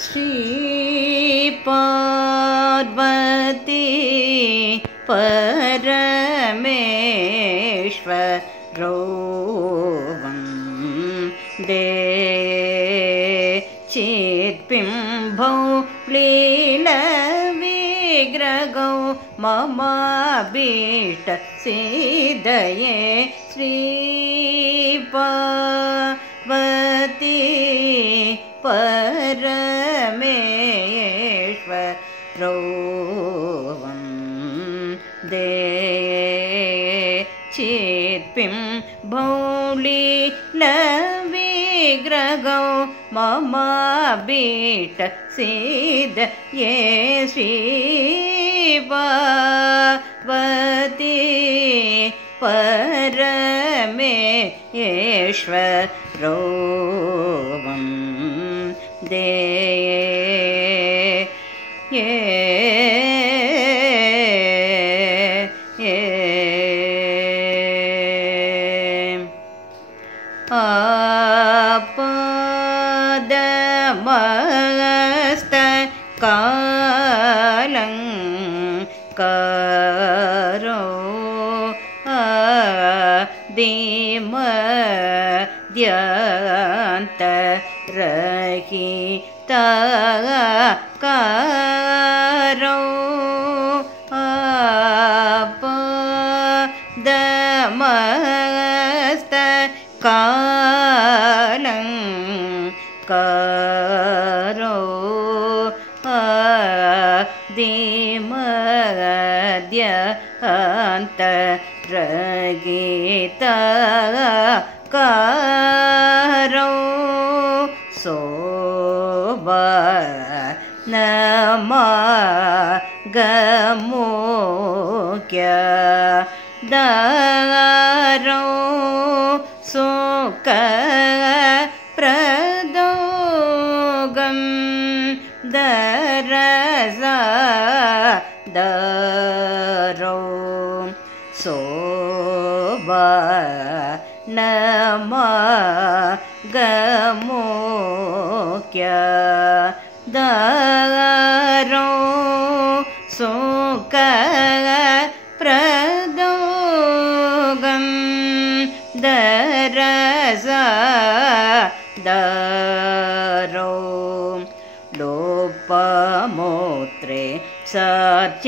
श्रीपार्वती परमेश्वरो वन्दे चित्बिम्बौ लीलविग्रहौ ममाभीष्टसिद्धये श्रीपार्वती परमेश्वरो वन्दे चित्बिम्बौ लीलविग्रहौ ममाभीष्टसिद्धये श्रीपार्वती परमेश्वरो वन्दे आपादमस्तकालङ्कारो आदिमध्यांतरहितकारो आपादमस्तकालङ्कारो आदिमध्यांतरहितकारो शोभनमगमुख्यदारो सुखप्रदोगं दरसादरो शोभनमगमुख्यदारो सुखप्रदोगं दरसादरो लोपमोत्रे सचितचरणौ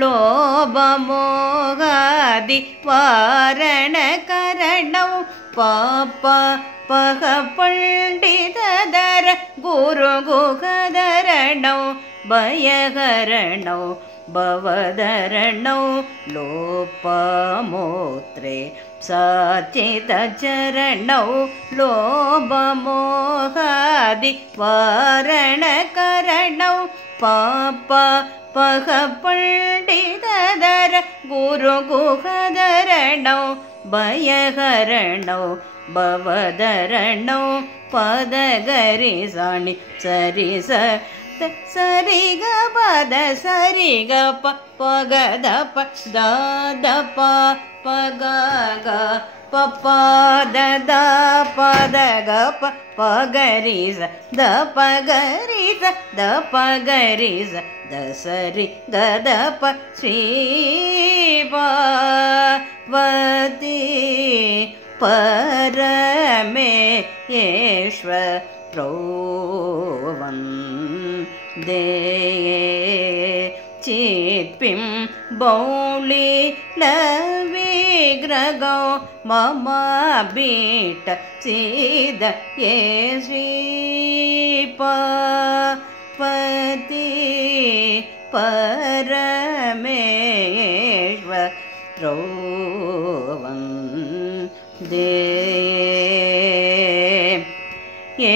लोभमोहादिवारणकरणौ पापपहपण्डितधर गुरुगुहधरणौ भयहरणौ भवधरणौ लोपमोत्रे सचितचरणौ लोभमोहादिवारणकरणौ पापपहपण्डितधर गुरुगुहधरणौ भयहरणौ भवधरणौ पदगरिसाणि सरिस सरिग पद सरिग पगदप दादप पगग पपदद पदगप पगरिस दपगरिस दपगरिस दसरि गदप श्रीपार्वती परमेश्वरो वन्दे चित्बिम्बौ लीलविग्रहौ ममाभीष्टसिद्धये श्रीपार्वती परमेश्वरो वन्दे। ये